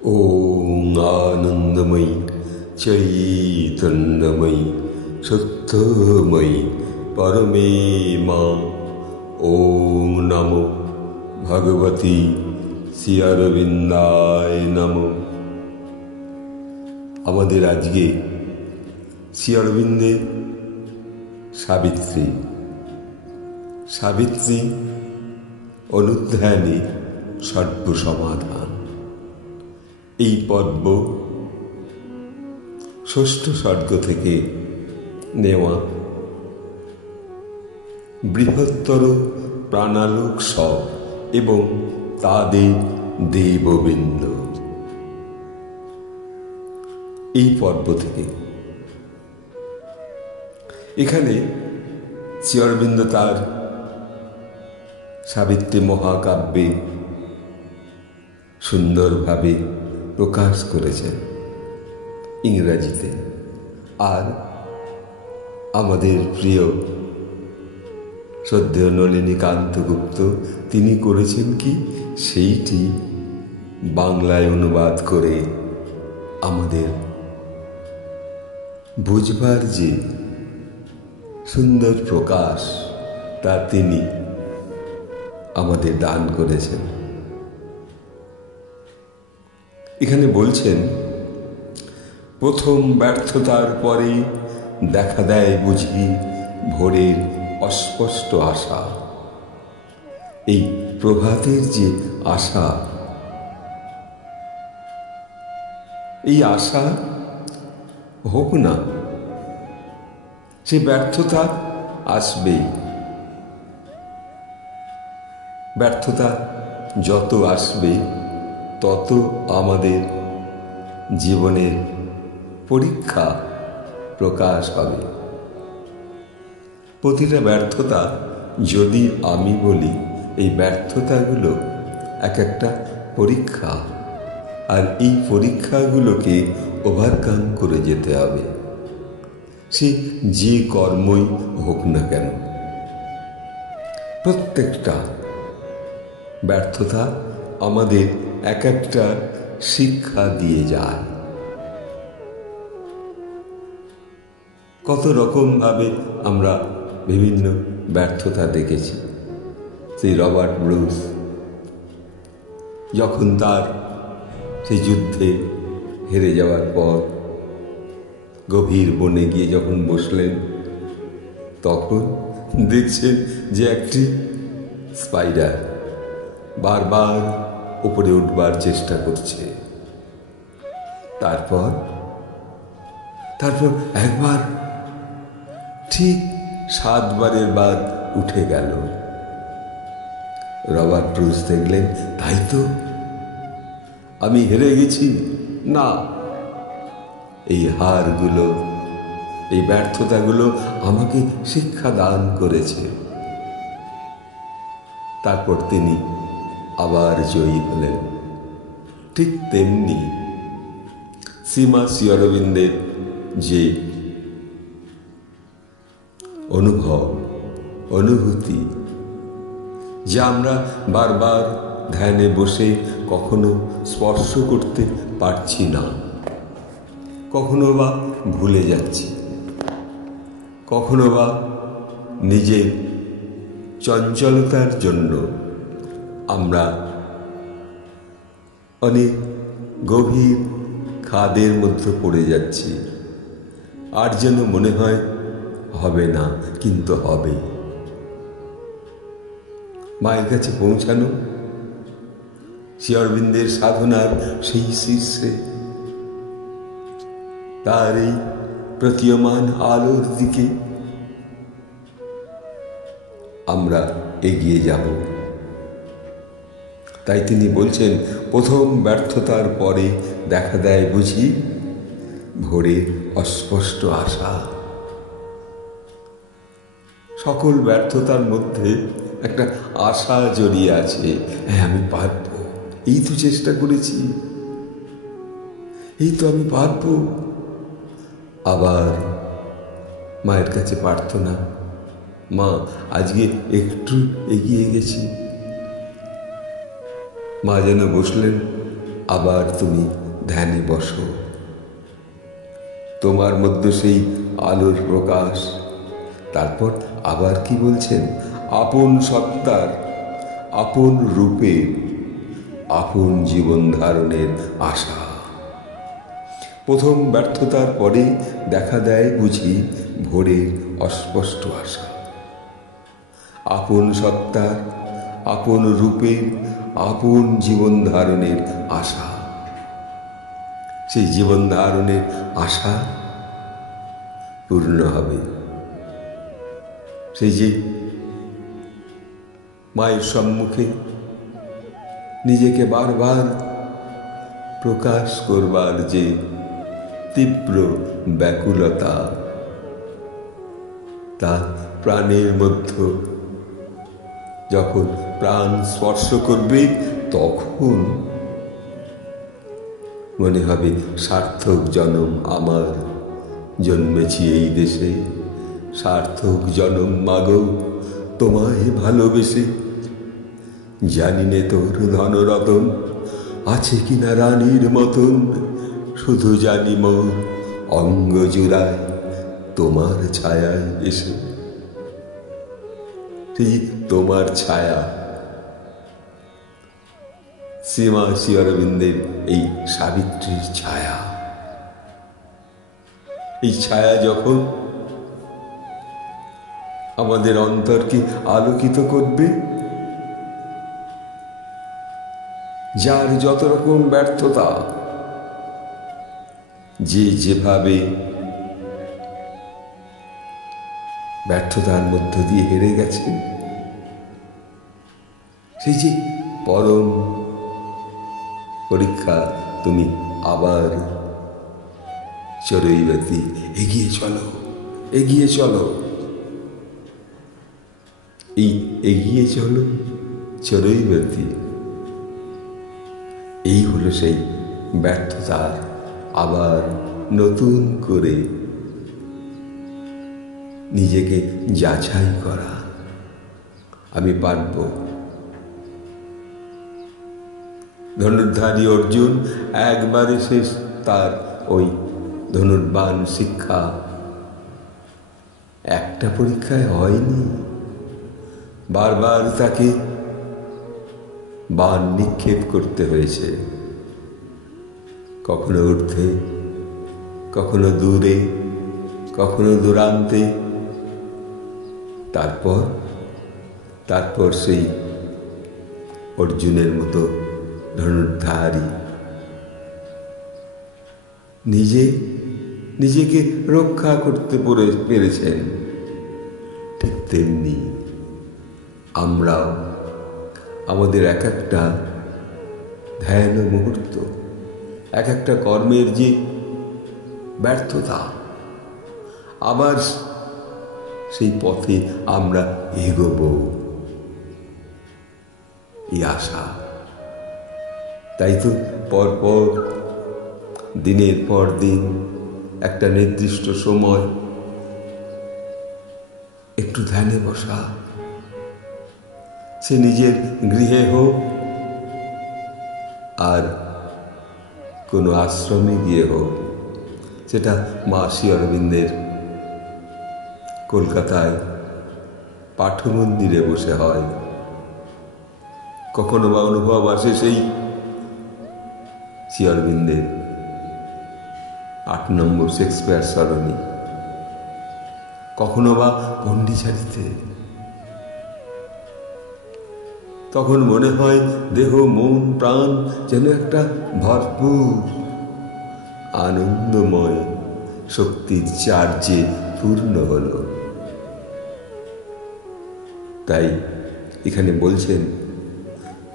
ॐ आनन्दमयि चैतन्यमयि सत्यमयि परमे मां। ॐ नमो भगवती শ্রী অরবিন্দায় নমঃ। আমাদের আজকে শ্রী অরবিন্দের সাবিত্রী অনুধ্যানে সর্বসমাধান এই পর্ব ষষ্ঠ সর্গ থেকে নেওয়া। বৃহত্তর প্রাণালোক সব এবং তাদের দেববৃন্দ, এই পর্ব থেকে। এখানে শ্রী অরবিন্দ তার সাবিত্রী মহাকাব্যে সুন্দরভাবে প্রকাশ করেছেন ইংরাজিতে, আর আমাদের প্রিয় শ্রদ্ধেয় নলিনীকান্ত গুপ্ত তিনি করেছেন কি, সেইটি বাংলায় অনুবাদ করে আমাদের বুঝবার যে সুন্দর প্রকাশ তা তিনি আমাদের দান করেছেন। এখানে বলছেন, প্রথম ব্যর্থতার পরে দেখা দেয় বুঝি ভোরের অস্পষ্ট আশা। এই প্রভাতের যে আশা, এই আশা হোক না, সে ব্যর্থতা আসবেই। ব্যর্থতা যত আসবে তত আমাদের জীবনের পরীক্ষা প্রকাশ পাবে। প্রতিটা ব্যর্থতা, যদি আমি বলি, এই ব্যর্থতাগুলো এক একটা পরীক্ষা, আর এই পরীক্ষাগুলোকে ওভারকাম করে যেতে হবে, সে যে কর্মই হোক না কেন। প্রত্যেকটা ব্যর্থতা আমাদের এক একটা শিক্ষা দিয়ে যায়। কত রকমভাবে আমরা বিভিন্ন ব্যর্থতা দেখেছি। সেই রবার্ট ব্রুস যখন তার সেই যুদ্ধে হেরে যাওয়ার পর গভীর বনে গিয়ে যখন বসলেন, তখন দেখছেন যে একটি স্পাইডার বারবার উপরে উঠবার চেষ্টা করছে। তারপর একবার ঠিক 7 বারের বাদ উঠে গেল। রবার্ট ব্রুস দেখলেন, তাই তো, আমি হেরে গেছি না, এই হারগুলো, এই ব্যর্থতাগুলো আমাকে শিক্ষা দান করেছে। তারপর তিনি আবার জয়ী হলেন। ঠিক তেমনি শ্রীমা শ্রী অরবিন্দের যে অনুভূতি, যা আমরা বারবার ধ্যানে বসে কখনো স্পর্শ করতে পারছি না, কখনো বা ভুলে যাচ্ছি, কখনো বা নিজের চঞ্চলতার জন্য আমরা অনেক গভীর খাদের মধ্যে পড়ে যাচ্ছি, আর যেন মনে হয় হবে না, কিন্তু হবে। মায়ের কাছে পৌঁছানো, শ্রী অরবিন্দের সাধনার সেই শীর্ষে, তার এই প্রতীয়মান আলোর দিকে আমরা এগিয়ে যাব। তাই তিনি বলছেন, প্রথম ব্যর্থতার পরে দেখা দেয় বুঝি ভোরের অস্পষ্ট আশা। সকল ব্যর্থতার মধ্যে একটা আশা জড়িয়ে আছে। হ্যাঁ, আমি পারব, এই তো চেষ্টা করেছি, এই তো আমি পারব। আবার মায়ের কাছে প্রার্থনা, মা আজকে একটু এগিয়ে গেছি। মা যেন বসলেন আবার তুমি ধ্যানে বসো। তোমার মধ্যে সেই আলোর প্রকাশ। তারপর আবার কি বলছেন? আপন সত্তার, আপন রূপের, আপন জীবন ধারণের আশা। প্রথম ব্যর্থতার পরে দেখা দেয় বুঝি ভোরের অস্পষ্ট আশা। আপন সত্তার, আপন রূপের, আপন জীবন ধারণের আশা। সেই জীবন ধারণের আশা পূর্ণ হবে। সেই যে মায়ের সম্মুখে নিজেকে বারবার প্রকাশ করবার যে তীব্র ব্যাকুলতা, তা প্রাণের মধ্যে যখন প্রাণ স্পর্শ করবে তখন মনে হবে সার্থক জনম আমার, জন্মেছি এই দেশে। সার্থক জনম মাগো তোমায় ভালোবেসে। জানি নে তোর ধনরতন আছে কিনা রানীর মতন, শুধু জানি মোর অঙ্গ জুড়ায় তোমার ছায়ায় এসে। তোমার ছায়া শ্রী অরবিন্দের এই সাবিত্রীর ছায়া। এই ছায়া যখন আমাদের অন্তরকে আলোকিত করবে, যার যত রকম ব্যর্থতা, যে যেভাবে ব্যর্থতার মধ্য দিয়ে হেরে গেছে, সেই যে পরম পরীক্ষা, তুমি আবার চরৈবতী এগিয়ে চলো, এগিয়ে চলো। এই এগিয়ে চলো চরৈবতী, এই হলো সেই ব্যর্থতার আবার নতুন করে নিজেকে যাচাই করা। আমি পারব। ধনুর্ধারী অর্জুন একবারে শেষ তার ওই ধনুর্বাণ শিক্ষা একটা পরীক্ষায় হয়নি, বারবার তাকে বাণ নিক্ষেপ করতে হয়েছে, কখনো ঊর্ধ্বে, কখনো দূরে, কখনো দূরান্তে। তারপর সেই অর্জুনের মতো ধনুর্ধারী নিজেকে রক্ষা করতে পেরেছেন। ঠিক তেমনি আমরাও আমাদের এক একটা ধ্যান মুহূর্ত, এক একটা কর্মের যে ব্যর্থতা, আবার সেই পথে আমরা এগোব, এই আশা। তাই তো পরপর দিনের পর দিন একটা নির্দিষ্ট সময় একটু ধ্যানে বসা, সে নিজের গৃহে হোক আর কোনো আশ্রমে গিয়ে হোক। সেটা মা শ্রী অরবিন্দের কলকাতায় পাঠমন্দিরে বসে হয়, কখনো বা অনুভব আসে সেই শ্রী অরবিন্দের 8 নম্বর শেক্সপিয়ার সরণি, কখনো বা পন্ডিচারীতে। তখন মনে হয় দেহ মন প্রাণ যেন একটা ভরপুর আনন্দময় শক্তির চার্জে পূর্ণ হল। তাই এখানে বলছেন,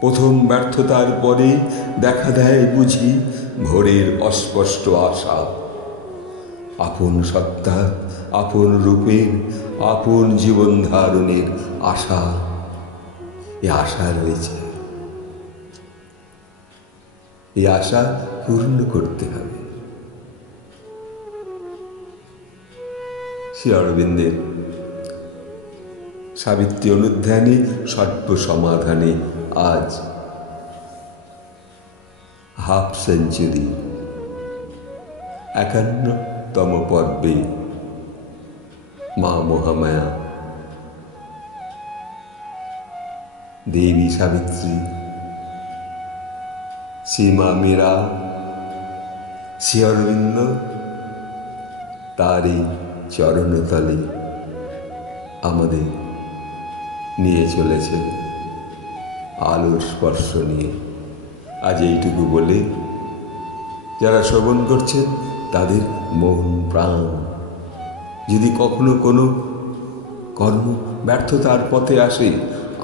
প্রথম ব্যর্থতার পরে দেখা দেয় বুঝি ভোরের অস্পষ্ট আশা। আপন সত্তার, আপন রূপের, আপন জীবন ধারণের আশা। এ আশা রয়েছে, এই আশা পূর্ণ করতে হবে। শ্রী অরবিন্দের সাবিত্রী অনুধ্যানে সর্ব সমাধানে আজ হাফ সেঞ্চুরি 51তম পর্বে মা মহামায়া, দেবী সাবিত্রী, শ্রীমা মীরা, শ্রী অরবিন্দ তার এই চরণতলে আমাদের নিয়ে চলেছে আলোর স্পর্শ নিয়ে। আজ এইটুকু বলে যারা শ্রবণ করছেন তাদের মন প্রাণ, যদি কখনো কোনো কর্ম ব্যর্থতার পথে আসে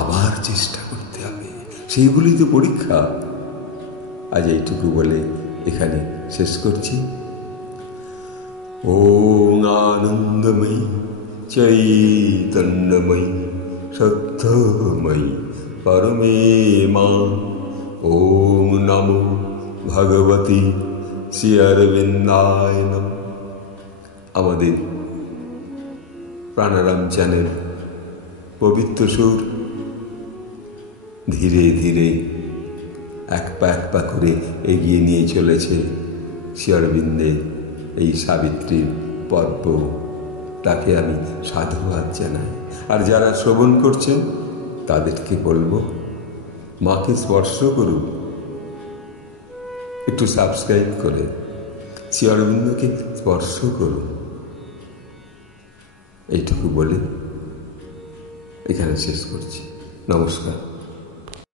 আবার চেষ্টা করতে হবে, সেইগুলি তো পরীক্ষা। আজ এইটুকু বলে এখানে শেষ করছি। ওং আনন্দময়ী চৈতন্যময়ী সত্যময়ী পরমে মা। ওং নমো ভগবতী শ্রী অরবিন্দায় নমঃ। আমাদের প্রাণারাম চ্যানেল পবিত্র সুর ধীরে ধীরে এক পা করে এগিয়ে নিয়ে চলেছে শ্রী অরবিন্দের এই সাবিত্রীর পর্ব। তাকে আমি সাধুবাদ জানাই। আর যারা শ্রবণ করছেন তাদেরকে বলবো মাকে স্পর্শ করুন, একটু সাবস্ক্রাইব করে শ্রী অরবিন্দকে স্পর্শ করুন। এইটুকু বলে এখানে শেষ করছি। নমস্কার।